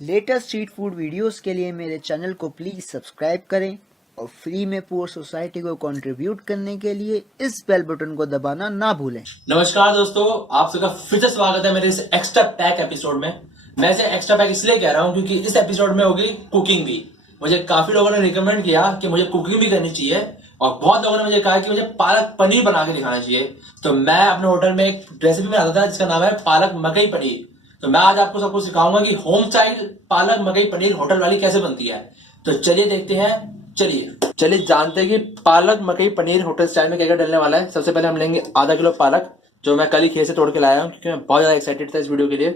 Latest street food videos के लिए मेरे चैनल को प्लीज सब्सक्राइब करें और फ्री में पुअर सोसाइटी को कंट्रीब्यूट करने के लिए इस बेल बटन को दबाना ना भूलें। नमस्कार दोस्तों, आप सबका फिर से स्वागत है मेरे इस एक्स्ट्रा पैक एपिसोड में। मैं इसे एक्स्ट्रा पैक इसलिए कह रहा हूं क्योंकि इस एपिसोड में होगी कुकिंग भी। मुझे काफी लोगों ने रिकमेंड किया कि मुझे कुकिंग भी करनी चाहिए और बहुत लोगों ने मुझे कहा कि मुझे पालक पनीर बना के दिखाना चाहिए। तो मैं अपने होटल में एक रेसिपी बनाता था जिसका नाम है पालक मकई पनीर। तो मैं आज आपको सबको सिखाऊंगा कि होम स्टाइल पालक मकई पनीर होटल वाली कैसे बनती है। तो चलिए देखते हैं, चलिए जानते हैं कि पालक मकई पनीर होटल स्टाइल में क्या क्या डलने वाला है। सबसे पहले हम लेंगे आधा किलो पालक, जो मैं कल ही खेत से तोड़ के लाया हूँ क्योंकि मैं बहुत ज्यादा एक्साइटेड था इस वीडियो के लिए।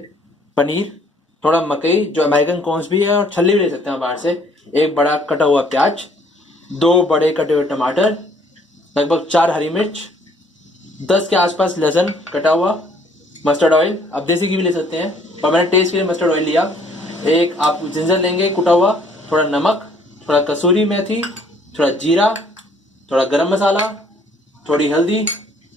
पनीर, थोड़ा मकई जो अमेरिकन कॉर्न्स भी है और छल्ली भी ले सकते हैं बाहर से, एक बड़ा कटा हुआ प्याज, 2 बड़े कटे हुए टमाटर, लगभग 4 हरी मिर्च, 10 के आसपास लहसुन कटा हुआ, मस्टर्ड ऑयल, आप देसी घी भी ले सकते हैं पर मैंने टेस्ट के लिए मस्टर्ड ऑयल लिया। एक आप जिंजर लेंगे कुटा हुआ, थोड़ा नमक, थोड़ा कसूरी मेथी, थोड़ा जीरा, थोड़ा गरम मसाला, थोड़ी हल्दी,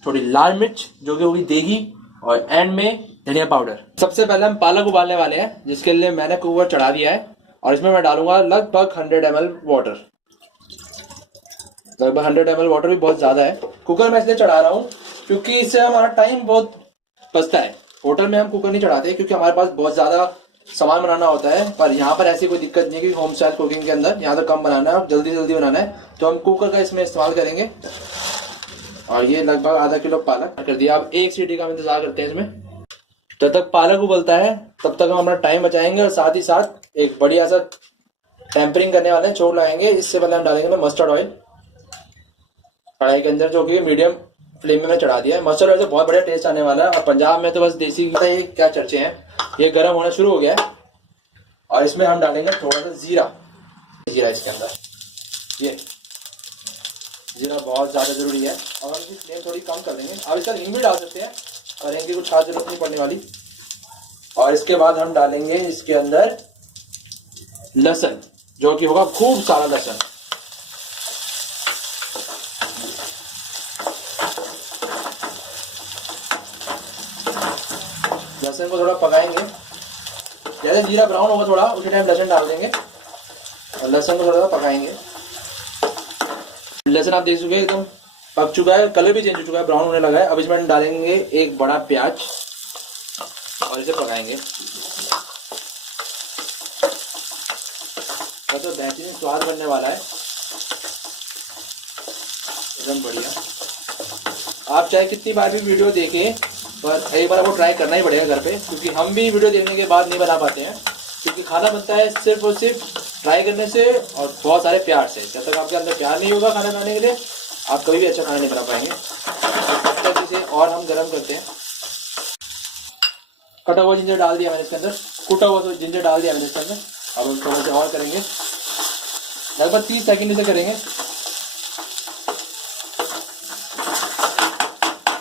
थोड़ी लाल मिर्च जो कि होगी देगी, और एंड में धनिया पाउडर। सबसे पहले हम पालक उबालने वाले हैं जिसके लिए मैंने कुकर चढ़ा दिया है और इसमें मैं डालूंगा लगभग 100 ml वाटर। लगभग 100 ml वाटर भी बहुत ज्यादा है। कुकर मैं इसलिए चढ़ा रहा हूँ क्योंकि इससे हमारा टाइम बहुत बचता है। होटल में हम कुकर नहीं चढ़ाते क्योंकि हमारे पास बहुत ज्यादा सामान बनाना होता है, पर यहाँ पर ऐसी कोई दिक्कत नहीं है क्योंकि होम स्टाइल कुकिंग के अंदर यहाँ तो कम बनाना है और जल्दी जल्दी बनाना है, तो हम कुकर का इसमें इस्तेमाल करेंगे। और ये लगभग आधा किलो पालक कर दिया। अब 1 सीटी का इंतजार करते हैं इसमें। जब तक पालक उबलता है तब तक हम अपना टाइम बचाएंगे और साथ ही साथ एक बढ़िया सा टेम्परिंग करने वाले हैं, छोड़ लगाएंगे। इससे पहले हम डालेंगे मस्टर्ड ऑयल कढ़ाई के अंदर, जो कि मीडियम फ्लेम में चढ़ा दिया है। मस्टर्ड ऑयल से बहुत बढ़िया टेस्ट आने वाला है और पंजाब में तो बस देसी घी क्या चर्चे हैं। ये गर्म होना शुरू हो गया है और इसमें हम डालेंगे थोड़ा सा जीरा इसके अंदर। ये जीरा बहुत ज्यादा जरूरी है और हम इसकी फ्लेम थोड़ी कम कर देंगे। अब इसका हींग भी डाल सकते हैं और हींग की कुछ खास जरूरत नहीं पड़ने वाली। और इसके बाद हम डालेंगे इसके अंदर लहसुन, जो कि होगा खूब सारा लहसुन। लहसुन को थोड़ा पकाएंगे, जैसे जीरा ब्राउन होगा थोड़ा उसी टाइम लहसुन डाल देंगे और लहसुन को थोड़ा पकाएंगे। लहसुन आप देख चुके एकदम पक चुका है, कलर भी चेंज हो चुका है, ब्राउन होने लगा है। अब इसमें डालेंगे एक बड़ा प्याज और इसे पकाएंगे। तो बेहतरीन स्वाद बनने वाला है, एकदम बढ़िया। आप चाहे कितनी बार भी वीडियो देखें पर एक बार आपको ट्राई करना ही पड़ेगा घर पे, क्योंकि हम भी वीडियो देखने के बाद नहीं बना पाते हैं। क्योंकि खाना बनता है सिर्फ और सिर्फ ट्राई करने से और बहुत सारे प्यार से। जब तक आपके अंदर प्यार नहीं होगा खाना खाने के लिए, आप कभी भी अच्छा खाना नहीं बना पाएंगे। तब तक इसे और हम गर्म करते हैं। कटा हुआ जिंजर डाल दिया मैंने इसके अंदर, कुटा हुआ तो जिंजर डाल दिया मैंने इसके अंदर। अब हम थोड़ा सा और करेंगे, लगभग 30 सेकंड इसे करेंगे।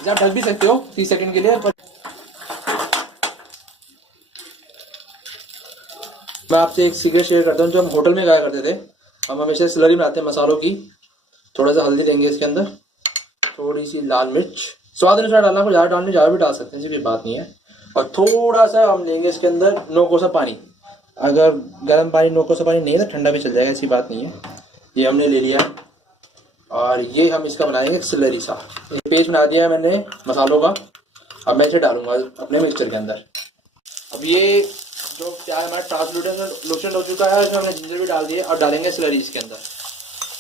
आप ढक भी सकते हो 30 सेकंड के लिए। पर मैं आपसे एक सीक्रेट शेयर करता हूँ, जो हम होटल में खाया करते थे। हम हमेशा स्लरी बनाते हैं मसालों की। थोड़ा सा हल्दी देंगे इसके अंदर, थोड़ी सी लाल मिर्च, स्वाद अनुसार डालना, को ज़्यादा डालने ज़्यादा भी डाल सकते हैं, ऐसी कोई बात नहीं है। और थोड़ा सा हम लेंगे इसके अंदर नोकोसा पानी। अगर गर्म पानी नोकोसा पानी नहीं है तो ठंडा भी चल जाएगा, ऐसी बात नहीं है। ये हमने ले लिया और ये हम इसका बनाएंगे स्लरी सा। पेस्ट बना दिया है मैंने मसालों का। अब मैं इसे डालूंगा अपने मिक्सचर के अंदर। अब ये जो प्याज हमारा ट्रांसलूसेंट हो चुका है, इसमें हमने जिंजर भी डाल दिया और डालेंगे स्लरी इसके अंदर।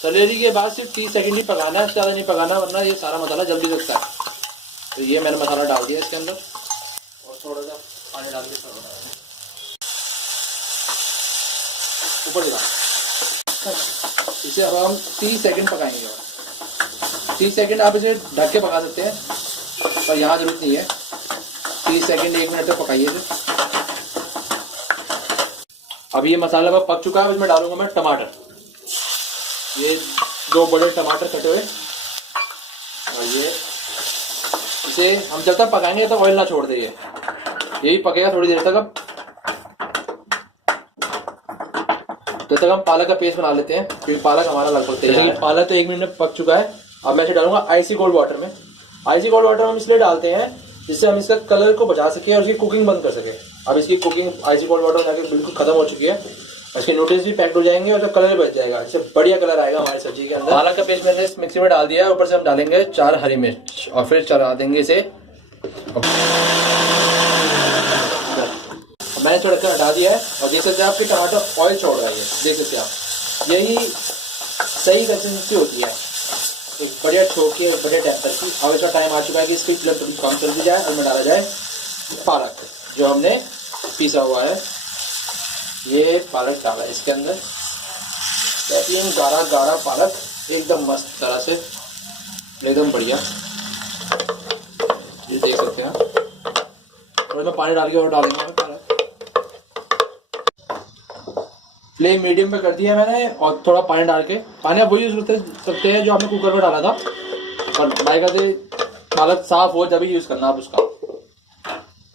स्लरी के बाद सिर्फ 30 सेकंड ही पकाना है, ज़्यादा नहीं पकाना वरना ये सारा मसाला जल्दी लगता है। तो ये मैंने मसाला डाल दिया इसके अंदर और थोड़ा सा पानी डाल के ऊपर दिखा। इसे अब हम 30 सेकंड पकाएंगे और 30 सेकंड आप इसे ढक के पका सकते हैं, पर यहाँ जरूरत नहीं है। 30 सेकंड 1 मिनट तक पकाइए इसे। अब ये मसाला में पक चुका है। इसमें डालूंगा मैं टमाटर, ये 2 बड़े टमाटर कटे हुए। और ये इसे हम जब तक पकाएंगे तब ऑयल ना छोड़ देंगे, यही पकेगा थोड़ी देर तक। अब जब तक हम पालक का पेस्ट बना लेते हैं क्योंकि पालक हमारा लगभग तैयार है। पालक तो 1 मिनट में पक चुका है। अब मैं इसे डालूंगा आइसी कोल्ड वाटर में। आइसी कोल्ड वाटर हम इसलिए डालते हैं जिससे हम इसका कलर को बचा सके और इसकी कुकिंग बंद कर सके। अब इसकी कुकिंग आइसी कोल्ड वाटर में जाकर बिल्कुल खत्म हो चुकी है, इसके न्यूट्रिएंट्स भी पैक्ड हो जाएंगे और कलर भी बच जाएगा, इससे बढ़िया कलर आएगा हमारी सब्जी के अंदर। पालक का पेस्ट मैंने इस मिक्सी में डाल दिया है, ऊपर से हम डालेंगे 4 हरी मिर्च और फिर चला देंगे इसे। मैंने थोड़ा हटा दिया है और देख सकते हैं आपके टमाटर ऑयल छोड़ रहा है, देख सकते हैं आप, यही सही कंसिस्टेंसी होती है एक बढ़िया छोके बढ़िया टेम्पर की। अब इसका टाइम आ चुका है कि इसकी फ्लेम थोड़ी कम कर दी जाए और में डाला जाए पालक जो हमने पीसा हुआ है। ये पालक डाला है इसके अंदर, बेहतरीन गाढ़ा गाढ़ा पालक, एकदम मस्त तरह से, एकदम बढ़िया, ये देख सकते हैं। थोड़ा में पानी डाल के और डालेंगे पालक। फ्लेम मीडियम पे कर दिया मैंने और थोड़ा पानी डाल के, पानी आप वही यूज कर सकते हैं जो आपने कुकर में डाला था, और ट्राई करते पालक साफ हो तभी यूज करना आप उसका।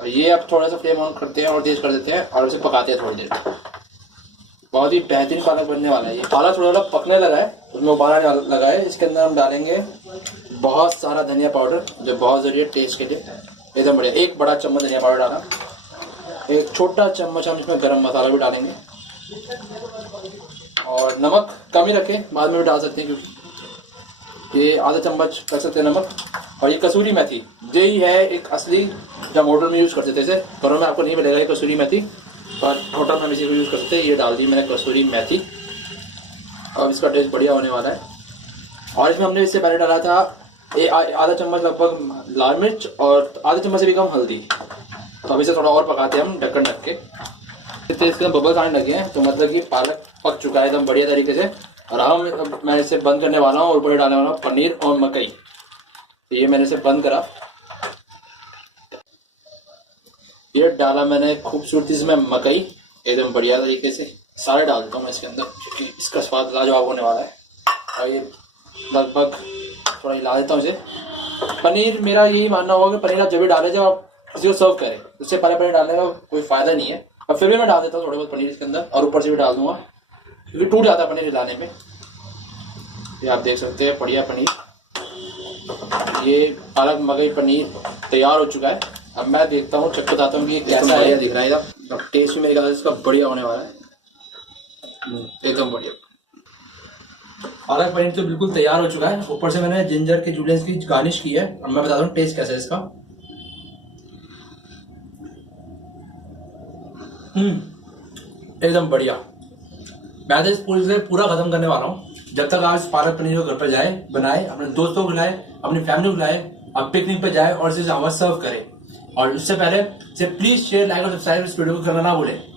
और ये अब थोड़ा सा फ्लेम ऑन करते हैं और तेज कर देते हैं और उसे पकाते हैं थोड़ी देर। बहुत ही बेहतरीन पालक बनने वाला है। ये पालक थोड़ा थोड़ा पकने लगा है, उसमें उबाला लगा है। इसके अंदर हम डालेंगे बहुत सारा धनिया पाउडर जो बहुत जरूरी है टेस्ट के लिए, एकदम बढ़िया। 1 बड़ा चम्मच धनिया पाउडर डाला, 1 छोटा चम्मच हम इसमें गरम मसाला भी डालेंगे, और नमक कम ही रखें, बाद में भी डाल सकते हैं क्योंकि ये आधा चम्मच रख सकते हैं नमक। और ये कसूरी मेथी यही है एक असली, जब होटल में यूज़ करते थे, इसे घरों में आपको नहीं मिलेगा ये कसूरी मेथी, पर होटल में हम इसी को यूज़ कर सकते हैं। ये डाल दी मैंने कसूरी मेथी, अब इसका टेस्ट बढ़िया होने वाला है। और इसमें हमने इससे पहले डाला था आधा चम्मच लगभग लाल मिर्च और आधा चम्मच से भी कम हल्दी। तो अब इसे थोड़ा और पकाते हैं हम ढक्कन ढक के। इसके अंदर बबल्स आने लगे हैं तो मतलब कि पालक पक चुका है एकदम बढ़िया तरीके से। और अब मैं इसे बंद करने वाला हूँ और ऊपर डालने वाला हूँ पनीर और मकई। तो ये मैंने इसे बंद करा, ये डाला मैंने खूबसूरती से मैं मकई एकदम बढ़िया तरीके से। सारे डाल देता हूँ मैं इसके अंदर क्योंकि इसका स्वाद लाजवाब होने वाला है। और ये लगभग थोड़ा हिला देता हूँ इसे। पनीर मेरा यही मानना होगा कि पनीर आप जब भी डालें जब आप किसी को सर्व करें, उससे पहले पनीर डालने का कोई फायदा नहीं है। और फिर भी मैं डाल देता हूँ थोड़े बहुत पनीर इसके अंदर, और ऊपर से भी डाल दूंगा क्योंकि टूट जाता है पनीर हिलाने में। ये आप देख सकते हैं बढ़िया पनीर, ये पालक मकई पनीर तैयार हो चुका है। अब मैं देखता हूँ, चख बताता हूँ कि ये कैसा है। दिख रहा है एकदम, टेस्ट भी मेरे ख्याल से इसका बढ़िया होने वाला है, एकदम बढ़िया। पालक पनीर तो बिल्कुल तैयार हो चुका है, ऊपर से मैंने जिंजर के जूलियंस की गार्निश की है। और मैं बताता हूँ टेस्ट कैसा है इसका। एकदम बढ़िया। मैं तो इस पूरा खत्म करने वाला हूँ। जब तक आप इस पालक पनीर को घर पर जाए, बनाए, अपने दोस्तों को खिलाए, अपनी फैमिली को खिलाए, आप पिकनिक पे जाए और इसे सर्व करें। और उससे पहले प्लीज शेयर, लाइक और सब्सक्राइब इस वीडियो को करना ना भूलें।